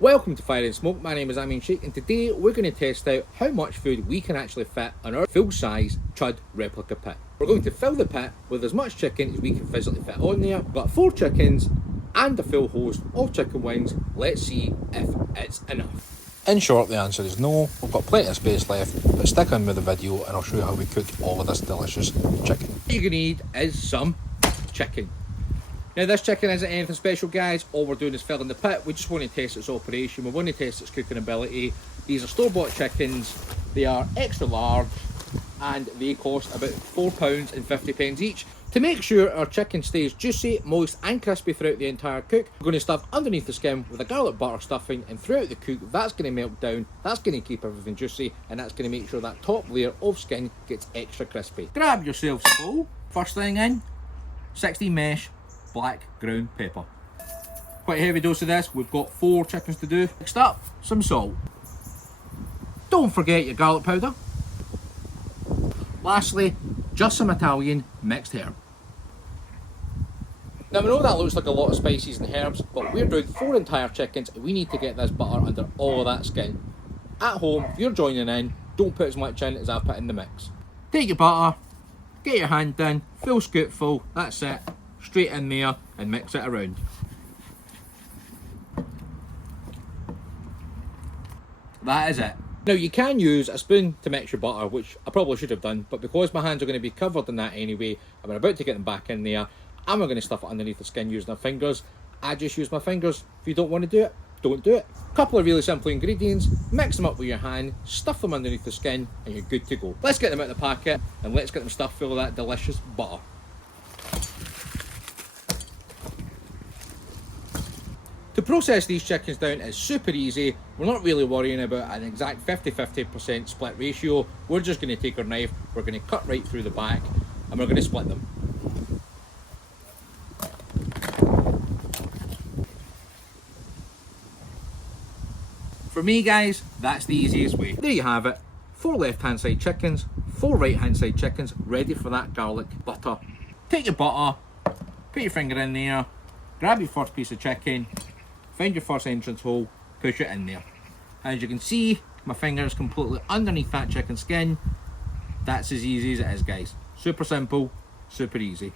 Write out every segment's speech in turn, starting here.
Welcome to Fire and Smoke. My name is Amin Sheikh, and today we're going to test out how much food we can actually fit on our full-size Chudd replica pit. We're going to fill the pit with as much chicken as we can physically fit on there. We've got 4 chickens and a full host of chicken wings. Let's see if it's enough. In short, the answer is no. We've got plenty of space left, but stick on with the video and I'll show you how we cook all of this delicious chicken. What you're going to need is some chicken. Now this chicken isn't anything special, guys. All we're doing is filling the pit. We just want to test its operation. We want to test its cooking ability. These are store-bought chickens. They are extra large and they cost about £4.50 each. To make sure our chicken stays juicy, moist and crispy throughout the entire cook, we're going to stuff underneath the skin with a garlic butter stuffing, and throughout the cook that's going to melt down, that's going to keep everything juicy, and that's going to make sure that top layer of skin gets extra crispy. Grab yourself a bowl. First thing in, 16 mesh black ground pepper. Quite a heavy dose of this. We've got 4 chickens to do. Next up, some salt. Don't forget your garlic powder. Lastly, just some Italian mixed herb. Now we know that looks like a lot of spices and herbs, but we're doing 4 entire chickens and we need to get this butter under all of that skin. At home, if you're joining in, don't put as much in as I've put in the mix. Take your butter, get your hand in, full scoopful, that's it. Straight in there and mix it around. That is it. Now you can use a spoon to mix your butter, which I probably should have done, but because my hands are going to be covered in that anyway, and we're about to get them back in there, and we're going to stuff it underneath the skin using our fingers, I just use my fingers. If you don't want to do it, don't do it. A couple of really simple ingredients, mix them up with your hand, stuff them underneath the skin, and you're good to go. Let's get them out of the packet, and let's get them stuffed full of that delicious butter. To process these chickens down is super easy. We're not really worrying about an exact 50-50% split ratio. We're just going to take our knife, we're going to cut right through the back, and we're going to split them. For me, guys, that's the easiest way. There you have it. 4 left-hand side chickens, 4 right-hand side chickens, ready for that garlic butter. Take your butter, put your finger in there, grab your first piece of chicken, find your first entrance hole, push it in there. As you can see, my finger is completely underneath that chicken skin. That's as easy as it is, guys. Super simple, super easy.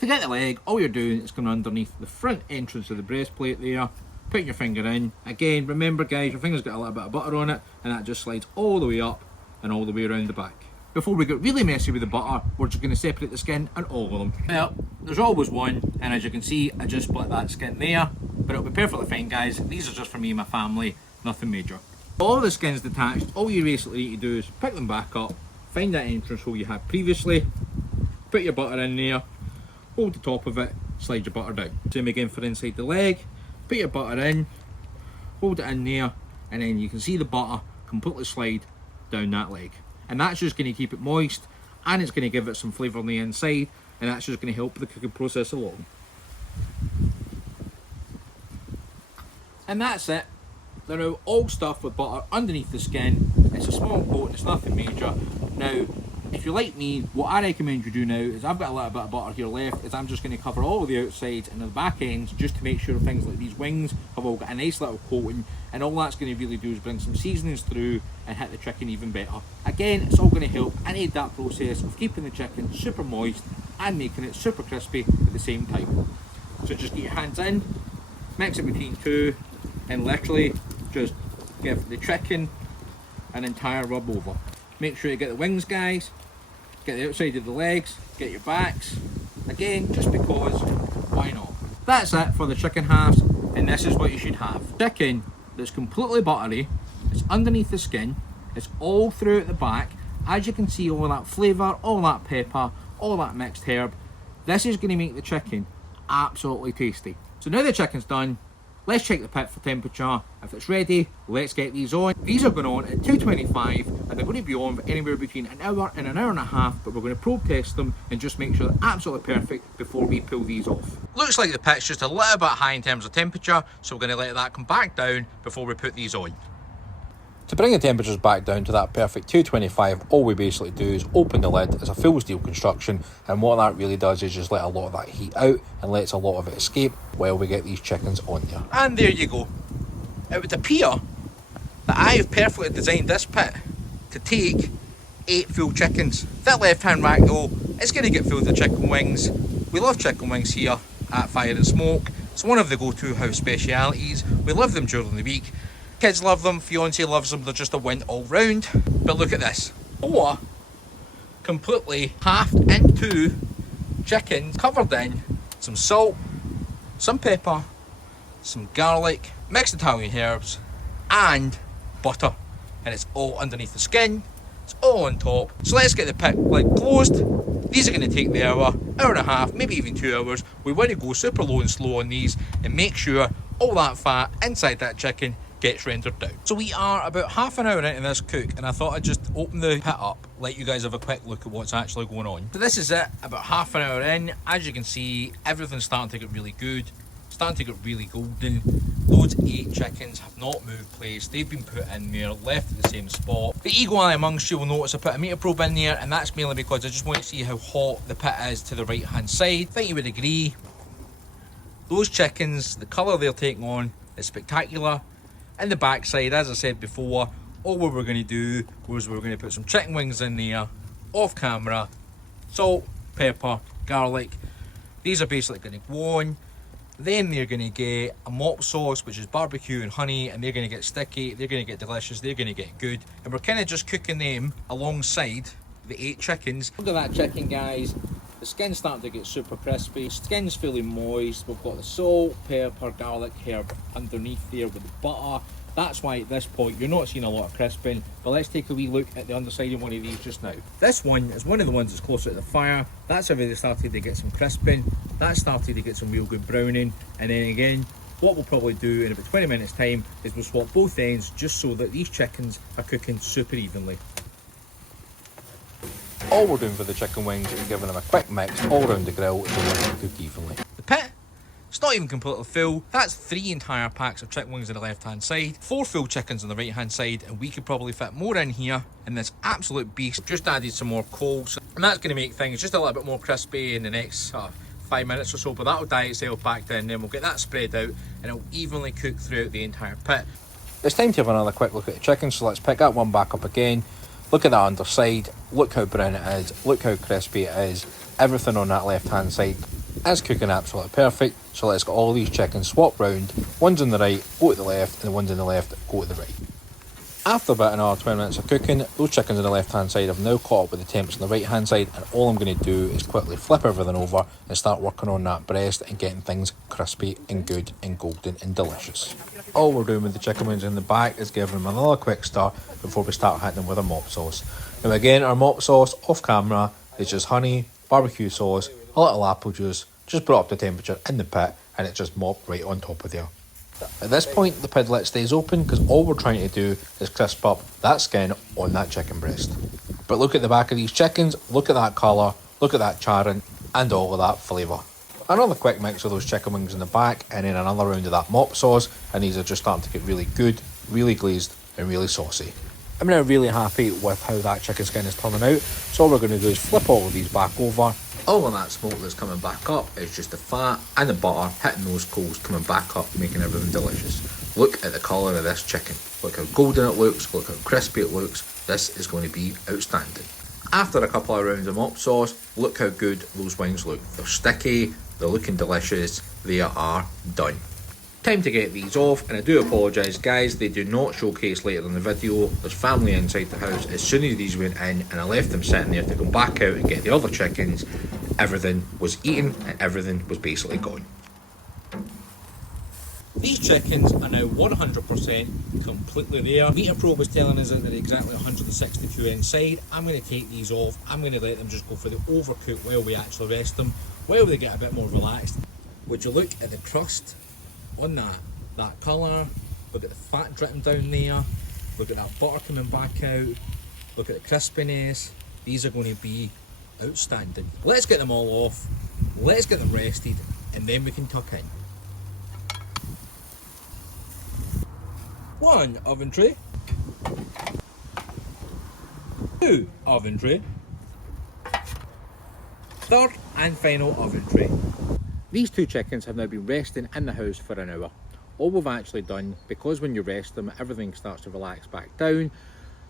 To get the leg, all you're doing is coming underneath the front entrance of the breastplate there, put your finger in. Again, remember guys, your finger's got a little bit of butter on it, and that just slides all the way up and all the way around the back. Before we get really messy with the butter, we're just going to separate the skin and all of them. Well, there's always one, and as you can see, I just split that skin there, but it'll be perfectly fine, guys. These are just for me and my family, nothing major. All the skin's detached, all you basically need to do is pick them back up, find that entrance hole you had previously, put your butter in there, hold the top of it, slide your butter down. Same again for inside the leg, put your butter in, hold it in there, and then you can see the butter completely slide down that leg. And that's just going to keep it moist, and it's going to give it some flavour on the inside, and that's just going to help the cooking process along. And that's it. They're now all stuffed with butter underneath the skin. It's a small coat, it's nothing major. Now, if you're like me, what I recommend you do now is, I've got a little bit of butter here left, is I'm just going to cover all of the outsides and the back ends just to make sure things like these wings have all got a nice little coating, and all that's going to really do is bring some seasonings through and hit the chicken even better. Again, it's all going to help and aid that process of keeping the chicken super moist and making it super crispy at the same time. So just get your hands in, mix it between 2, and literally just give the chicken an entire rub over. Make sure you get the wings, guys, get the outside of the legs, get your backs. Again, just because, why not? That's it for the chicken halves, and this is what you should have. Chicken that's completely buttery, it's underneath the skin, it's all throughout the back. As you can see, all that flavour, all that pepper, all that mixed herb. This is going to make the chicken absolutely tasty. So now the chicken's done, let's check the pit for temperature. If it's ready, let's get these on. These are going on at 225, and they're going to be on for anywhere between an hour and an hour and a half, but we're going to probe test them and just make sure they're absolutely perfect before we pull these off. Looks like the pit's just a little bit high in terms of temperature, so we're going to let that come back down before we put these on. To bring the temperatures back down to that perfect 225, all we basically do is open the lid. It's a full steel construction, and what that really does is just let a lot of that heat out and lets a lot of it escape while we get these chickens on there. And there you go. it would appear that I have perfectly designed this pit to take 8 full chickens. That left hand rack though, it's going to get filled with chicken wings. We love chicken wings here at Fire and Smoke. It's one of the go-to house specialities. We love them during the week. Kids love them, fiance loves them, they're just a win all round. But look at this. 4 completely halved into chickens covered in some salt, some pepper, some garlic, mixed Italian herbs, and butter. And it's all underneath the skin. It's all on top. So let's get the pit lid closed. These are going to take the hour and a half, maybe even 2 hours. We want to go super low and slow on these and make sure all that fat inside that chicken gets rendered down. So we are about half an hour into this cook, and I thought I'd just open the pit up, let you guys have a quick look at what's actually going on. So this is it, about half an hour in. As you can see, everything's starting to get really good, starting to get really golden. Those 8 chickens have not moved place. They've been put in there, left at the same spot. The eagle eye amongst you will notice I put a meter probe in there, and that's mainly because I just want to see how hot the pit is to the right hand side. I think you would agree. Those chickens, the colour they're taking on is spectacular. In the backside, as I said before, all we were going to do was we were going to put some chicken wings in there, off camera, salt, pepper, garlic. These are basically going to go on. Then they're going to get a mop sauce, which is barbecue and honey, and they're going to get sticky, they're going to get delicious, they're going to get good. And we're kind of just cooking them alongside the 8 chickens. Look at that chicken, guys. The skin's starting to get super crispy. Skin's fully moist. We've got the salt, pepper, garlic, herb underneath there with the butter. That's why at this point you're not seeing a lot of crisping. But let's take a wee look at the underside of one of these just now. This one is one of the ones that's closer to the fire. That's how they started to get some crisping. That started to get some real good browning. And then again, what we'll probably do in about 20 minutes time is we'll swap both ends just so that these chickens are cooking super evenly. All we're doing for the chicken wings is giving them a quick mix all around the grill so they can cook evenly. The pit, it's not even completely full. That's 3 entire packs of chicken wings on the left hand side, 4 full chickens on the right hand side, and we could probably fit more in here. And this absolute beast just added some more coals, and that's going to make things just a little bit more crispy in the next 5 minutes or so, but that'll die itself back down, then we'll get that spread out and it'll evenly cook throughout the entire pit. It's time to have another quick look at the chicken, so let's pick that one back up again. Look at that underside, look how brown it is, look how crispy it is. Everything on that left hand side is cooking absolutely perfect. So let's get all these chickens swapped round. Ones on the right go to the left, and the ones on the left go to the right. After about another 20 minutes of cooking, those chickens on the left hand side have now caught up with the temps on the right hand side, and all I'm going to do is quickly flip everything over and start working on that breast and getting things crispy and good and golden and delicious. All we're doing with the chicken wings in the back is giving them another quick stir before we start hitting them with a mop sauce. Now again, our mop sauce off camera is just honey, barbecue sauce, a little apple juice, just brought up the temperature in the pit, and it's just mopped right on top of there. At this point, the pidlet stays open because all we're trying to do is crisp up that skin on that chicken breast. But look at the back of these chickens, look at that colour, look at that charring, and all of that flavour. Another quick mix of those chicken wings in the back, and then another round of that mop sauce, and these are just starting to get really good, really glazed, and really saucy. I'm now really happy with how that chicken skin is turning out, so all we're going to do is flip all of these back over. All of that smoke that's coming back up is just the fat and the butter hitting those coals, coming back up, making everything delicious. Look at the colour of this chicken. Look how golden it looks, look how crispy it looks. This is going to be outstanding. After a couple of rounds of mop sauce, look how good those wings look. They're sticky, they're looking delicious, they are done. Time to get these off, and I do apologise guys, they do not showcase later in the video. There's family inside the house. As soon as these went in and I left them sitting there to come back out and get the other chickens, everything was eaten and everything was basically gone. These chickens are now 100% completely there. Meter probe was telling us that they're exactly 162 inside. I'm going to take these off. I'm going to let them just go for the overcook while we actually rest them, while they get a bit more relaxed. Would you look at the crust on that colour, look at the fat dripping down there, look at that butter coming back out, look at the crispiness. These are going to be outstanding. Let's get them all off, let's get them rested, and then we can tuck in. 1 oven tray, 2 oven tray, 3rd and final oven tray. These 2 chickens have now been resting in the house for an hour. all we've actually done, because when you rest them, everything starts to relax back down.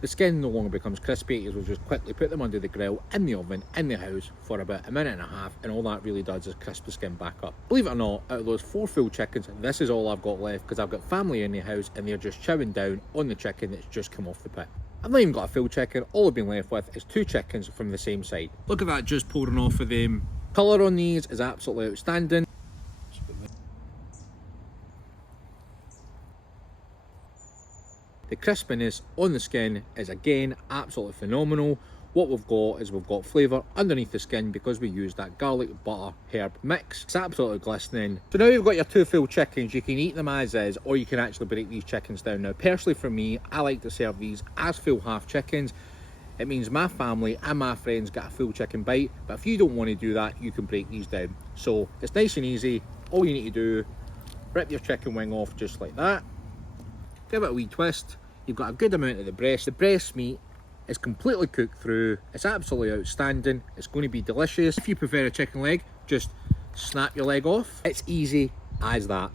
The skin no longer becomes crispy, as we'll just quickly put them under the grill, in the oven, in the house, for about a minute and a half, and all that really does is crisp the skin back up. Believe it or not, out of those 4 full chickens, this is all I've got left, because I've got family in the house, and they're just chowing down on the chicken that's just come off the pit. I've not even got a full chicken, all I've been left with is 2 chickens from the same side. Look at that just pouring off of them. Colour on these is absolutely outstanding. The crispiness on the skin is again absolutely phenomenal. What we've got is we've got flavour underneath the skin because we use that garlic, butter, herb mix. It's absolutely glistening. So now you've got your 2 full chickens, you can eat them as is, or you can actually break these chickens down. Now personally for me, I like to serve these as full half chickens. It means my family and my friends get a full chicken bite, but if you don't want to do that, you can break these down. So it's nice and easy. All you need to do, rip your chicken wing off just like that. Give it a wee twist. You've got a good amount of the breast. The breast meat is completely cooked through. It's absolutely outstanding. It's going to be delicious. If you prefer a chicken leg, just snap your leg off. It's easy as that.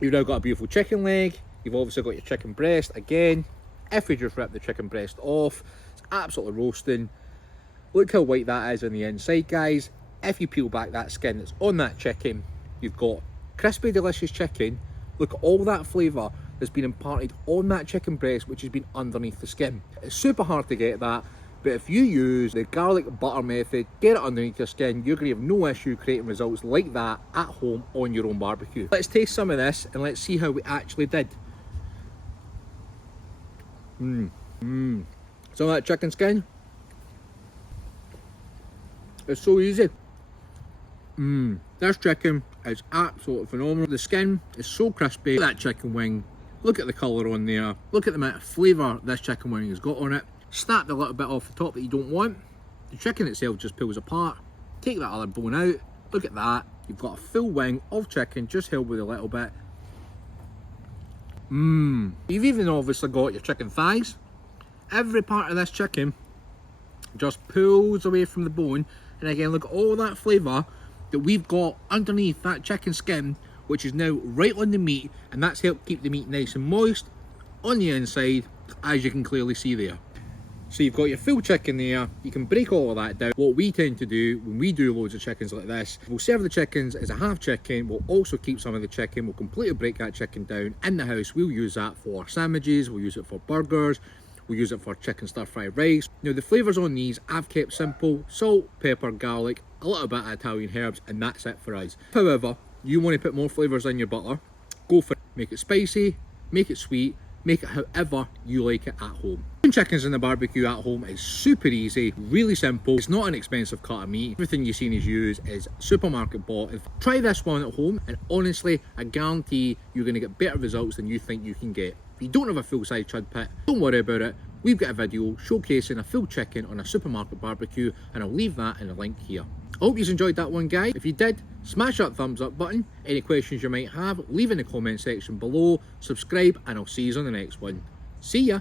You've now got a beautiful chicken leg. You've obviously got your chicken breast. Again, if you just rip the chicken breast off, it's absolutely roasting. Look how white that is on the inside, guys. If you peel back that skin that's on that chicken, you've got crispy, delicious chicken. Look at all that flavour that's been imparted on that chicken breast, which has been underneath the skin. It's super hard to get that, but if you use the garlic butter method, get it underneath your skin, you're going to have no issue creating results like that at home on your own barbecue. Let's taste some of this and let's see how we actually did. Some of that chicken skin, it's so easy. This chicken is absolutely phenomenal. The skin is so crispy. That chicken wing, look at the colour on there. Look at the amount of flavour this chicken wing has got on it. Snap the little bit off the top that you don't want. The chicken itself just pulls apart. Take that other bone out. Look at that. You've got a full wing of chicken just held with a little bit. You've even obviously got your chicken thighs. Every part of this chicken just pulls away from the bone. And again, look at all that flavour that we've got underneath that chicken skin, which is now right on the meat, and that's helped keep the meat nice and moist on the inside, as you can clearly see there. So you've got your full chicken there. You can break all of that down. What we tend to do when we do loads of chickens like this, we'll serve the chickens as a half chicken. We'll also keep some of the chicken. We'll completely break that chicken down in the house. We'll use that for sandwiches. We'll use it for burgers. We'll use it for chicken stir-fried rice. Now the flavours on these I've kept simple: salt, pepper, garlic, a little bit of Italian herbs, and that's it for us. However, you want to put more flavours in your butter, go for it. Make it spicy, make it sweet, make it however you like it at home. Doing chickens in the barbecue at home is super easy, really simple. It's not an expensive cut of meat. Everything you've seen us use is supermarket bought. Try this one at home, and honestly, I guarantee you're going to get better results than you think you can get. If you don't have a full-size Chudd pit, don't worry about it. We've got a video showcasing a full chicken on a supermarket barbecue, and I'll leave that in a link here. I hope you enjoyed that one, guys. If you did, smash that thumbs up button. Any questions you might have, leave in the comment section below. Subscribe, and I'll see you on the next one. See ya!